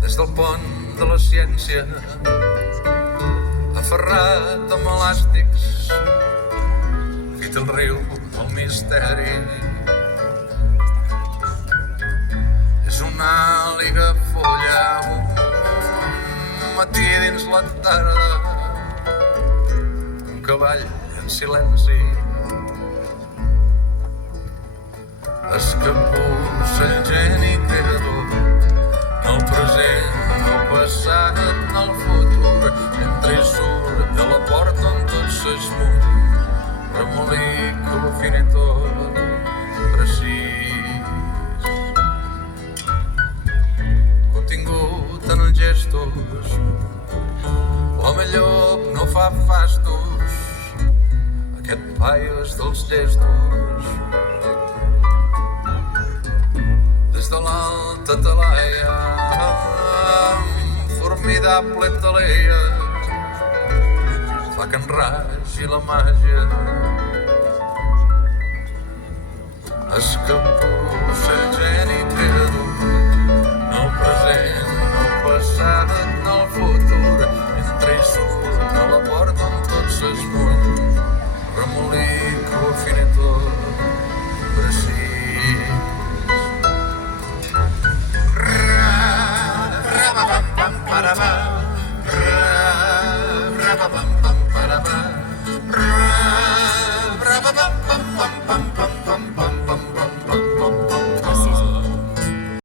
Des del pont de la ciència, aferrat amb elàstics, fit el riu del misteri. És una àliga folla, un matí dins la tarda, un cavall en silenci escapussa el geni creador, no el present, no el passat, no el futur, entra i surt de la porta on tot s'esmuny, remolí que ho afina tot precís. Contingut en els gestos, l'home llop no fa fastos, aquest paio és dels llestos. Des de l'alta talaia, formidable talaia, fa que enragi la màgia. Escapussa el geni creador, no el present, no el passat, no el futur, entra i surt de la porta on tot s'esmuny, remolí que ho afina tot precís. Ra-ba-bam-bam-ba-da-ba.